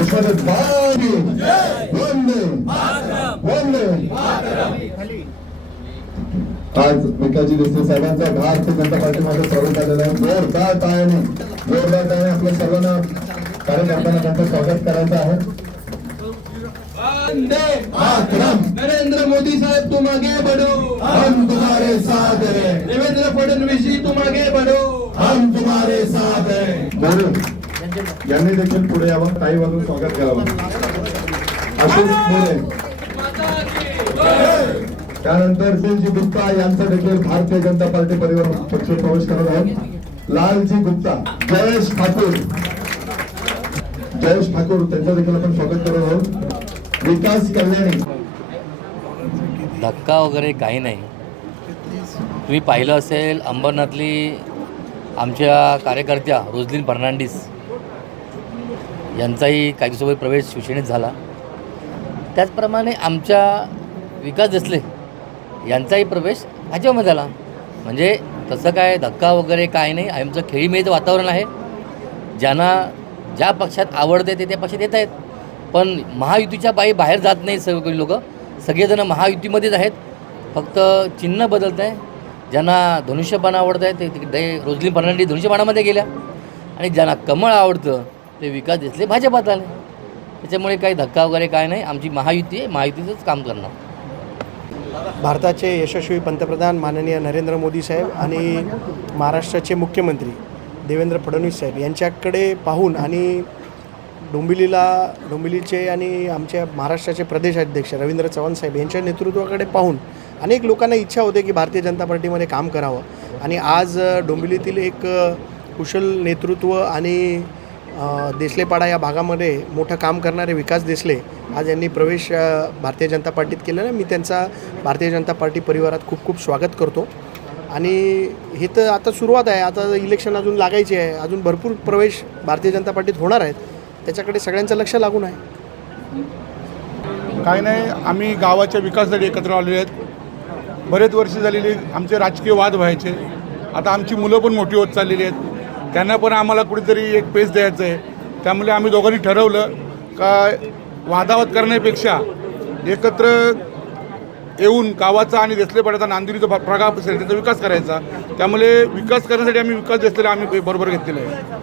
बाजी वंदे. वंदे. आज विकासजी देशमुख साहेबांचा भारतीय जनता पार्टीमध्ये प्रवेश झालेला आहे. जोरदार टाळ्याने जोरदार टाळ्याने आपल्या सर्वांना. कार्यकर्त्यांना त्यांचं स्वागत करायचं आहे. वंदे मातरम. नरेंद्र मोदी साहेब तुम आगे बढ़ो. हम तुम्हारे साथ हैं. देवेंद्र फडणवीस जी तुम आगे बढ़ो. हम तुम्हारे साथ हैं. यांनी देखील पुढे यावं ताई वाजून स्वागत करावं. अशोक मोरे. त्यानंतर सुनीलजी गुप्ता यांचा देखील भारतीय जनता पार्टी परिवार पक्ष प्रवेश करत आहेत. लालजी गुप्ता जयेश ठाकूर. जयेश ठाकूर त्यांचं देखील आपण स्वागत करत आहोत. विकास कल्याणी. धक्का वगैरे काही नाही. तुम्ही पाहिलं असेल अंबरनाथली आमच्या कार्यकर्त्या रोजलीन फर्नांडिस. यांचाही काही प्रवेश शिवसेनेत झाला. त्याचप्रमाणे आमच्या विकास देसले यांचाही प्रवेश भाजपमध्ये झाला. म्हणजे तसं काय धक्का वगैरे काय नाही. आमचं खेळीमेळीचं वातावरण आहे. ज्यांना ज्या पक्षात आवडते ते त्या पक्षात येत आहेत. पण महायुतीच्या बाई बाहेर जात नाही सगळे लोक. सगळेजणं महायुतीमध्येच आहेत. फक्त चिन्ह बदलत आहे. ज्यांना धनुष्यबाण आवडत आहे ते तिकडे रोजली फर्नांडी धनुष्यबाणामध्ये गेल्या. आणि ज्यांना कमळ आवडतं ते विकास दिसले भाजपात आले त्याच्यामुळे काही धक्का वगैरे काय नाही. आमची महायुती आहे. महायुतीचंच काम करणार. भारताचे यशस्वी पंतप्रधान माननीय नरेंद्र मोदी साहेब आणि महाराष्ट्राचे मुख्यमंत्री देवेंद्र फडणवीस साहेब यांच्याकडे पाहून आणि डोंबिवलीला डोंबिवलीचे आणि आमच्या महाराष्ट्राचे प्रदेश अध्यक्ष रवींद्र चव्हाण साहेब यांच्या नेतृत्वाकडे पाहून अनेक लोकांना इच्छा होते की भारतीय जनता पार्टीमध्ये काम करावं. आणि आज डोंबिलीतील डोंबिवलीतील एक कुशल नेतृत्व आणि देसलेपाडा या भागामध्ये मोठं काम करणारे विकास देसले आज यांनी प्रवेश भारतीय जनता पार्टीत केलेला आहे. मी त्यांचा भारतीय जनता पार्टी परिवारात खूप खूप स्वागत करतो. आणि हे तर आता सुरुवात आहे. आता इलेक्शन अजून लागायचे आहे. अजून भरपूर प्रवेश भारतीय जनता पार्टीत होणार आहेत. त्याच्याकडे सगळ्यांचं लक्ष लागून आहे. काही नाही आम्ही गावाच्या विकासासाठी एकत्र आलेले आहेत. बरेच वर्ष झालेली आमचे राजकीय वाद व्हायचे. आता आमची मुलं पण मोठी होत चाललेली आहेत. त्यांना पण आम्हाला कुठेतरी एक पेज द्यायचं आहे. त्यामुळे आम्ही दोघांनी ठरवलं का वादावाद करण्यापेक्षा एकत्र येऊन गावाचा आणि देसलेपाड्याचा नांदिरीचा भा- असेल त्याचा विकास करायचा. त्यामुळे विकास करण्यासाठी आम्ही विकास देसलेला आम्ही बरोबर घेतलेला आहे.